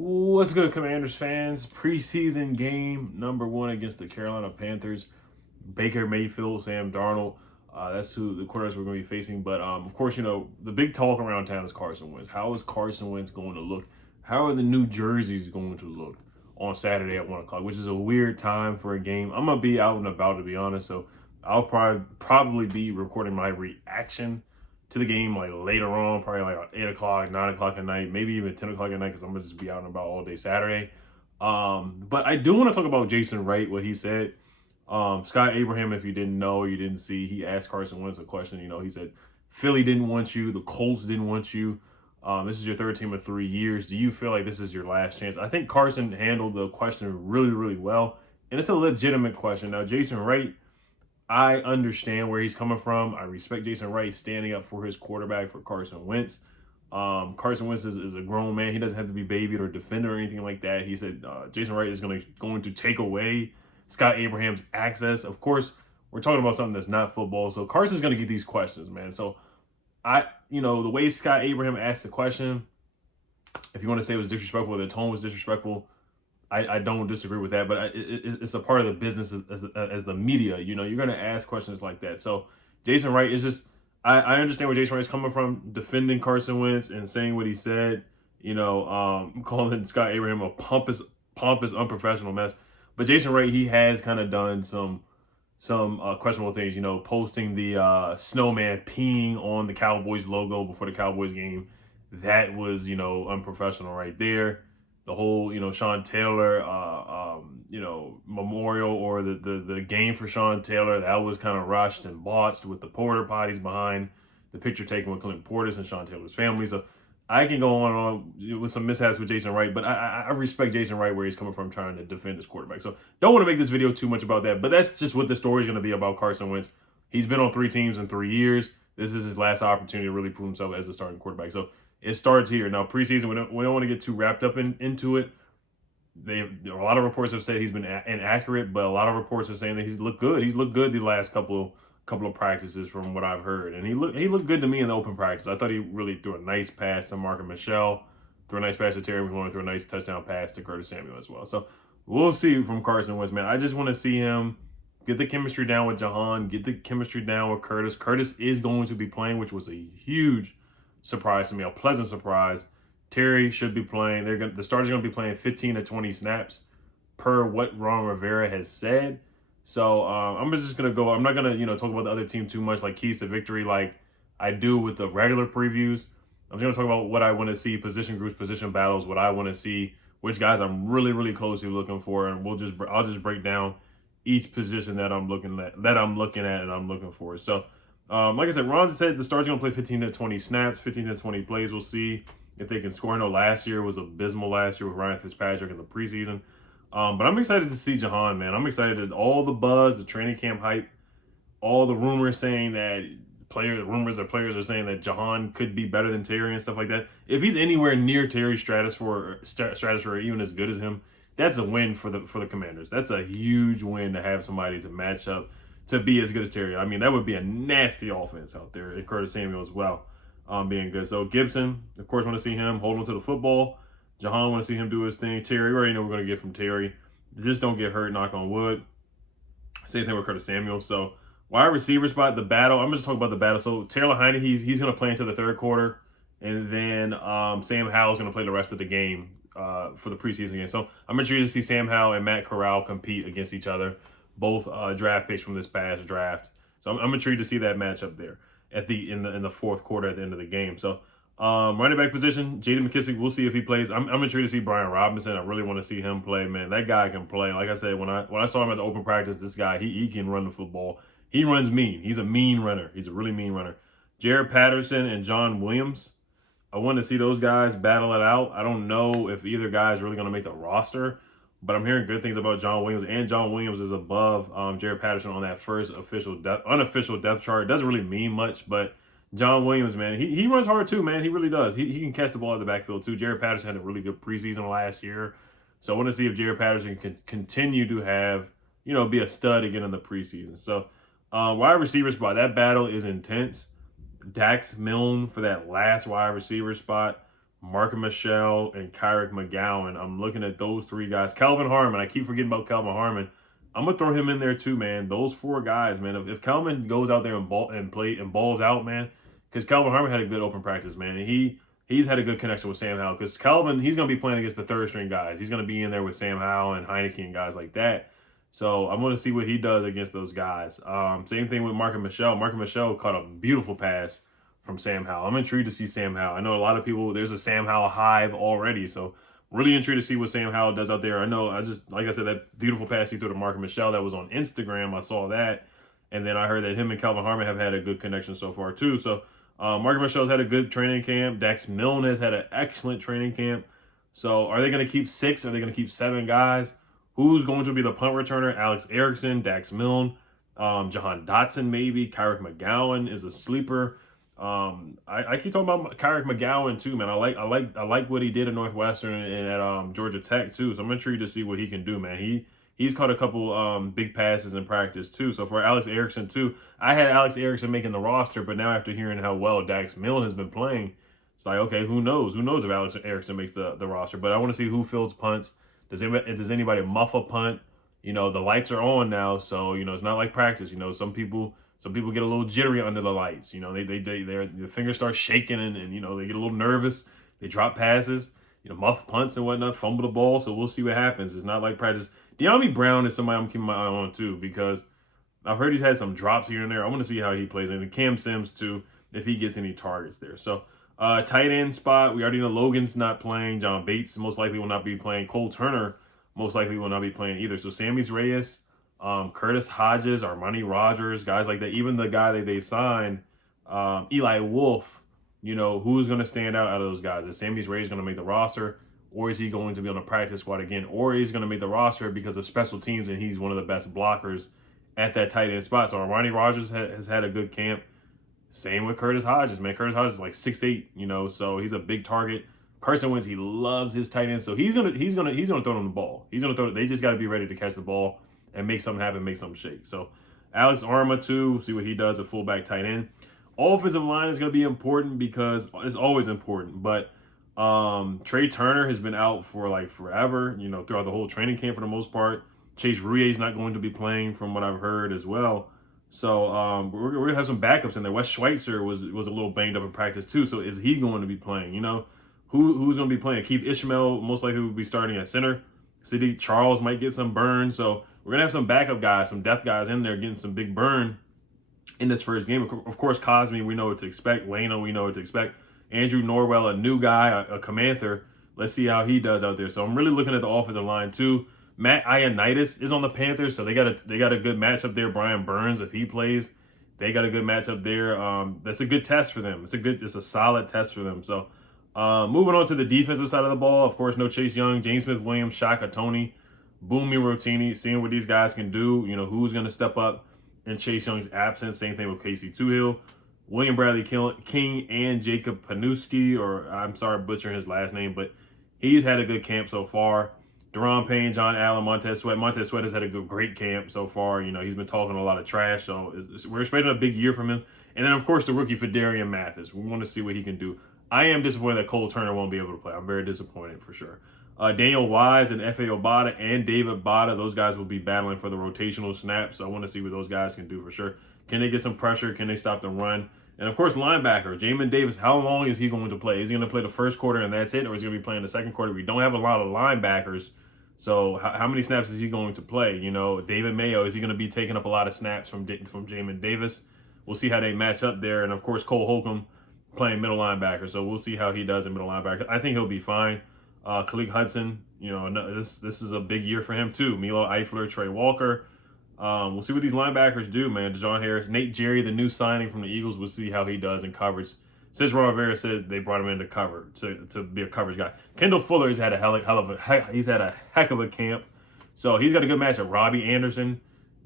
What's good, Commanders fans? Preseason game number 1 against the Carolina Panthers. Baker Mayfield, Sam Darnold. That's who the quarterbacks we're going to be facing. But, of course, the big talk around town is Carson Wentz. How is Carson Wentz going to look? How are the new jerseys going to look on Saturday at 1 o'clock, which is a weird time for a game? I'm going to be out and about, to be honest. So I'll probably be recording my reaction to the game like later on, probably like 8 o'clock, 9 o'clock at night, maybe even 10 o'clock at night, because I'm going to just be out and about all day Saturday. But I do want to talk about Jason Wright, what he said. Scott Abraham, if you didn't know or you didn't see, he asked Carson Wentz a question. He said, Philly didn't want you. The Colts didn't want you. This is your third team of 3 years. Do you feel like this is your last chance? I think Carson handled the question really, really well. And it's a legitimate question. Now, Jason Wright, I understand where he's coming from. I respect Jason Wright standing up for his quarterback, for Carson Wentz. Carson Wentz is a grown man. He doesn't have to be babied or defended or anything like that. He said Jason Wright is going to take away Scott Abraham's access. Of course, we're talking about something that's not football. So Carson's going to get these questions, man. So the way Scott Abraham asked the question, if you want to say it was disrespectful, the tone was disrespectful, I don't disagree with that, but it's a part of the business as the media. You're going to ask questions like that. So Jason Wright is just, I understand where Jason Wright is coming from, defending Carson Wentz and saying what he said, calling Scott Abraham a pompous, unprofessional mess. But Jason Wright, he has kind of done some questionable things, posting the snowman peeing on the Cowboys logo before the Cowboys game. That was, unprofessional right there. The whole, Sean Taylor, memorial or the game for Sean Taylor, that was kind of rushed and botched with the porta potties behind the picture taken with Clint Portis and Sean Taylor's family. So I can go on with some mishaps with Jason Wright, but I respect Jason Wright where he's coming from trying to defend his quarterback. So don't want to make this video too much about that, but that's just what the story is going to be about Carson Wentz. He's been on 3 teams in 3 years. This is his last opportunity to really prove himself as a starting quarterback. So it starts here. Now, preseason, we don't want to get too wrapped up into it. A lot of reports have said he's been inaccurate, but a lot of reports are saying that he's looked good. He's looked good the last couple of practices from what I've heard. And he looked good to me in the open practice. I thought he really threw a nice pass to Mark and Michelle, threw a nice pass to Terry McLaurin, threw a nice touchdown pass to Curtis Samuel as well. So we'll see from Carson Wentz, man. I just want to see him get the chemistry down with Jahan, get the chemistry down with Curtis. Curtis is going to be playing, which was a huge surprise to me, a pleasant surprise. Terry should be playing. The starters are going to be playing 15 to 20 snaps per what Ron Rivera has said. So I'm just going to go. I'm not going to talk about the other team too much, like keys to victory, like I do with the regular previews. I'm going to talk about what I want to see, position groups, position battles, what I want to see, which guys I'm really, really closely looking for, and I'll just break down each position that I'm looking at, and I'm looking for. So, like I said, Ron said the starters going to play 15 to 20 snaps, 15 to 20 plays. We'll see if they can score. I know last year was abysmal with Ryan Fitzpatrick in the preseason. But I'm excited to see Jahan, man. I'm excited at all the buzz, the training camp hype, all the rumors saying that players are saying that Jahan could be better than Terry and stuff like that. If he's anywhere near Terry's stratosphere, even as good as him, that's a win for the Commanders. That's a huge win to have somebody to match up to be as good as Terry. I mean, that would be a nasty offense out there. And Curtis Samuel as well, being good. So Gibson, of course, want to see him hold on to the football. Jahan, want to see him do his thing. Terry, we already know we're going to get from Terry. Just don't get hurt, knock on wood. Same thing with Curtis Samuel. So wide receiver spot, the battle. I'm just talking about the battle. So Taylor Heine, he's going to play into the third quarter. And then Sam Howell's going to play the rest of the game for the preseason game. So I'm interested to see Sam Howell and Matt Corral compete against each other. Both draft picks from this past draft. So I'm intrigued to see that matchup there in the fourth quarter at the end of the game. So running back position, J.D. McKissick, we'll see if he plays. I'm intrigued to see Brian Robinson. I really want to see him play, man. That guy can play. Like I said, when I saw him at the open practice, this guy, he can run the football. He runs mean. He's a mean runner. He's a really mean runner. Jared Patterson and John Williams, I want to see those guys battle it out. I don't know if either guy is really going to make the roster, but I'm hearing good things about John Williams, and John Williams is above Jared Patterson on that first unofficial depth chart. It doesn't really mean much, but John Williams, man, he runs hard too, man. He really does. He can catch the ball at the backfield too. Jared Patterson had a really good preseason last year. So I want to see if Jared Patterson can continue to have, be a stud again in the preseason. So wide receiver spot, that battle is intense. Dax Milne for that last wide receiver spot. Marcus Michelle, and Kyrick McGowan. I'm looking at those 3 guys. Kelvin Harmon, I keep forgetting about Kelvin Harmon. I'm gonna throw him in there too, man. Those 4 guys, man. If Kelvin goes out there and balls out, man, because Kelvin Harmon had a good open practice, man, and he's had a good connection with Sam Howell. Because Kelvin, he's gonna be playing against the 3rd string guys. He's gonna be in there with Sam Howell and Heineke and guys like that. So I'm gonna see what he does against those guys. Same thing with Marcus Michelle. Marcus Michelle caught a beautiful pass from Sam Howell. I'm intrigued to see Sam Howell. I know a lot of people, there's a Sam Howell hive already, so really intrigued to see what Sam Howell does out there. I know, like I said, that beautiful pass he threw to Marcus Michelle, that was on Instagram. I saw that. And then I heard that him and Kelvin Harmon have had a good connection so far too. So Marcus Michelle's had a good training camp. Dax Milne has had an excellent training camp. So are they going to keep 6? Are they going to keep 7 guys? Who's going to be the punt returner? Alex Erickson, Dax Milne, Jahan Dotson maybe. Kyrick McGowan is a sleeper. I keep talking about Kyrick McGowan too, man. I like what he did at Northwestern and at Georgia Tech too. So I'm intrigued to see what he can do, man. He's caught a couple big passes in practice too. So for Alex Erickson too, I had Alex Erickson making the roster, but now after hearing how well Dax Milne has been playing, it's like, okay, who knows? Who knows if Alex Erickson makes the roster? But I want to see who fields punts. Does anybody muff a punt? You know, the lights are on now, so you know it's not like practice. You know, some people get a little jittery under the lights. You know, their fingers start shaking and you know they get a little nervous. They drop passes, you know, muff punts and whatnot, fumble the ball. So we'll see what happens. It's not like practice. De'Ami Brown is somebody I'm keeping my eye on too because I've heard he's had some drops here and there. I want to see how he plays, and Cam Sims too if he gets any targets there. So tight end spot, we already know Logan's not playing. John Bates most likely will not be playing. Cole Turner most likely will not be playing either. So Sammy's Reyes, Curtis Hodges, Armani Rogers, guys like that. Even the guy that they signed, Eli Wolf, you know, who's going to stand out of those guys? Is Sammy's Reyes going to make the roster? Or is he going to be on the practice squad again? Or he's going to make the roster because of special teams and he's one of the best blockers at that tight end spot. So Armani Rogers has had a good camp. Same with Curtis Hodges, man. Curtis Hodges is like 6'8", you know, so he's a big target. Carson Wentz, he loves his tight end, so he's gonna throw them the ball. He's gonna throw it. They just got to be ready to catch the ball and make something happen, make something shake. So Alex Arma too, we'll see what he does at fullback tight end. Offensive line is gonna be important because it's always important, but Trey Turner has been out for like forever, you know, throughout the whole training camp for the most part. Chase Rouye is not going to be playing from what I've heard as well. So we're gonna have some backups in there. Wes Schweitzer was a little banged up in practice too. So is he going to be playing? You know, who's going to be playing? Keith Ishmael most likely will be starting at center. City Charles might get some burn. So we're gonna have some backup guys, some depth guys in there getting some big burn in this first game. Of course, Cosme, we know what to expect. Leno, we know what to expect. Andrew Norwell, a new guy, a Comanther. Let's see how he does out there. So I'm really looking at the offensive line too. Matt Ioannidis is on the Panthers, so they got a good matchup there. Brian Burns, if he plays, they got a good matchup there. That's a good test for them. It's a solid test for them. So moving on to the defensive side of the ball, of course, no Chase Young, James Smith-Williams, Shaka Toney, Boomy Rotini, seeing what these guys can do. You know, who's going to step up in Chase Young's absence. Same thing with Casey Toohill, William Bradley King, and Jacob Panuski, or I'm sorry, butchering his last name, but he's had a good camp so far. Deron Payne, John Allen, Montez Sweat. Montez Sweat has had a great camp so far. You know, he's been talking a lot of trash, so we're expecting a big year from him. And then, of course, the rookie Fidarian Mathis. We want to see what he can do. I am disappointed that Cole Turner won't be able to play. I'm very disappointed for sure. Daniel Wise and F.A. Obata and David Bada, those guys will be battling for the rotational snaps. So I want to see what those guys can do for sure. Can they get some pressure? Can they stop the run? And, of course, linebacker, Jamin Davis, how long is he going to play? Is he going to play the first quarter and that's it, or is he going to be playing the second quarter? We don't have a lot of linebackers. So how many snaps is he going to play? You know, David Mayo, is he going to be taking up a lot of snaps from Jamin Davis? We'll see how they match up there. And, of course, Cole Holcomb playing middle linebacker. So we'll see how he does in middle linebacker. I think he'll be fine. Khalid Hudson, you know, this is a big year for him too. Milo Eifler, Trey Walker. We'll see what these linebackers do, man. DeJohn Harris, Nate Jerry, the new signing from the Eagles. We'll see how he does in coverage. Since Ron Rivera said they brought him in to cover, to be a coverage guy. Kendall Fuller has had he's had a heck of a camp. So he's got a good matchup. Robbie Anderson,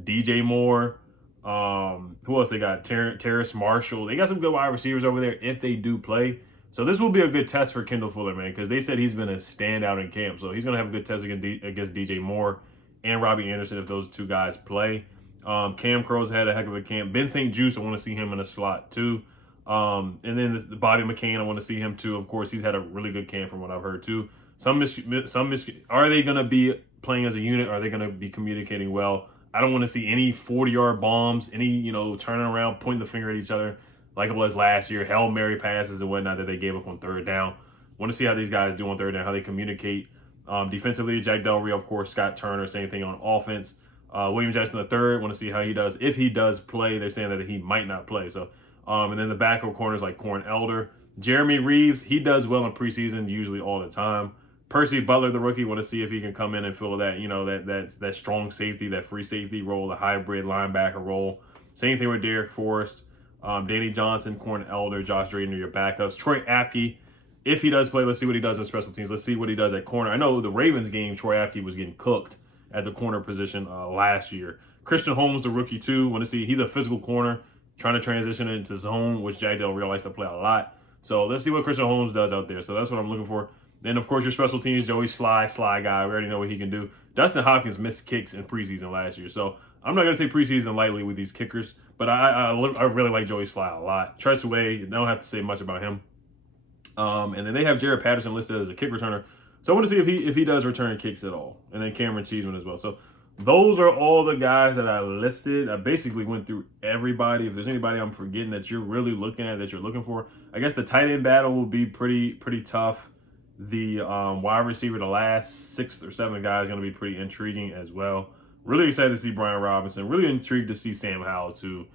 DJ Moore. Who else they got? Terrace Marshall. They got some good wide receivers over there if they do play. So this will be a good test for Kendall Fuller, man, because they said he's been a standout in camp. So he's going to have a good test against DJ Moore and Robbie Anderson if those two guys play. Cam Crow's had a heck of a camp. Ben St. Juice, I want to see him in a slot too. And then the Bobby McCain, I want to see him too. Of course, he's had a really good camp from what I've heard too. Are they going to be playing as a unit? Are they going to be communicating well? I don't want to see any 40-yard bombs, any, turning around, pointing the finger at each other like it was last year, Hail Mary passes and whatnot that they gave up on third down. Want to see how these guys do on third down, how they communicate. Defensively, Jack Del Rio, of course, Scott Turner, same thing on offense. William Jackson III, want to see how he does. If he does play, they're saying that he might not play. So, and then the backup corners like Corn Elder. Jeremy Reeves, he does well in preseason, usually all the time. Percy Butler, the rookie, want to see if he can come in and fill that, that strong safety, that free safety role, the hybrid linebacker role. Same thing with Derek Forrest, Danny Johnson, Corn Elder, Josh Drayton are your backups. Troy Apke, if he does play, let's see what he does in special teams. Let's see what he does at corner. I know the Ravens game, Troy Apke was getting cooked at the corner position last year. Christian Holmes, the rookie too, want to see, he's a physical corner, trying to transition into zone, which Jack Del Rio likes to play a lot. So let's see what Christian Holmes does out there. So that's what I'm looking for. Then, of course, your special teams, Joey Sly guy. We already know what he can do. Dustin Hopkins missed kicks in preseason last year. So I'm not going to take preseason lightly with these kickers. But I really like Joey Sly a lot. Tress Way, don't have to say much about him. And then they have Jared Patterson listed as a kick returner. So I want to see if he does return kicks at all. And then Cameron Cheeseman as well. So those are all the guys that I listed. I basically went through everybody. If there's anybody I'm forgetting that you're really looking at, that you're looking for, I guess the tight end battle will be pretty tough. The wide receiver, the last 6 or 7 guys, going to be pretty intriguing as well. Really excited to see Brian Robinson. Really intrigued to see Sam Howell too.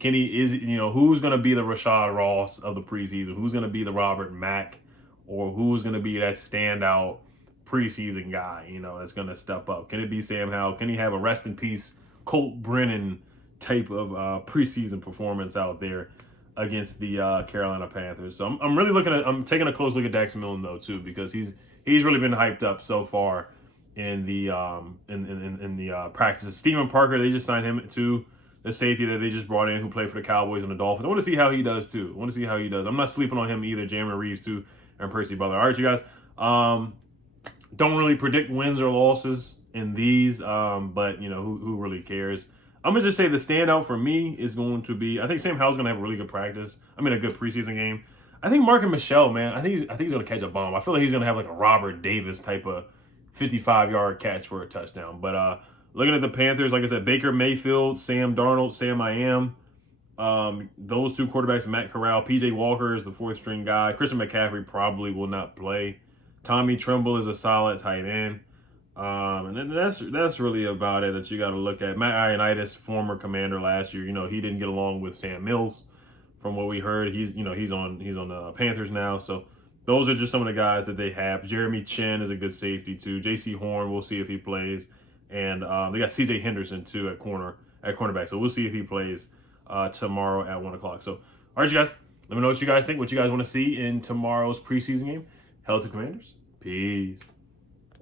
Who's going to be the Rashad Ross of the preseason? Who's going to be the Robert Mack? Or who's going to be that standout preseason guy, that's going to step up? Can it be Sam Howell? Can he have a rest in peace Colt Brennan type of preseason performance out there against the Carolina Panthers? So I'm taking a close look at Dax Milne though too, because he's really been hyped up so far in the practices. Steven Parker, they just signed him to the safety that they just brought in, who played for the Cowboys and the Dolphins. I want to see how he does too. I'm not sleeping on him either. Jeremy Reeves too, and Percy Butler. All right, you guys. Don't really predict wins or losses in these, but who really cares? I'm gonna just say the standout for me is going to be, I think Sam Howell's gonna have a really good practice. A good preseason game. I think Mark and Michelle, man, I think he's gonna catch a bomb. I feel like he's gonna have like a Robert Davis type of 55-yard catch for a touchdown. But looking at the Panthers, like I said, Baker Mayfield, Sam Darnold, Sam I Am. Those two quarterbacks, Matt Corral, PJ Walker is the 4th string guy. Christian McCaffrey probably will not play. Tommy Tremble is a solid tight end. And then that's really about it that you got to look at. Matt Ioannidis, former commander last year, he didn't get along with Sam Mills. From what we heard, he's on the Panthers now. So those are just some of the guys that they have. Jeremy Chin is a good safety too. J.C. Horn, we'll see if he plays. And they got C.J. Henderson too at cornerback. So we'll see if he plays tomorrow at 1 o'clock. So, all right, you guys, let me know what you guys think, what you guys want to see in tomorrow's preseason game. Hell to Commanders. Peace.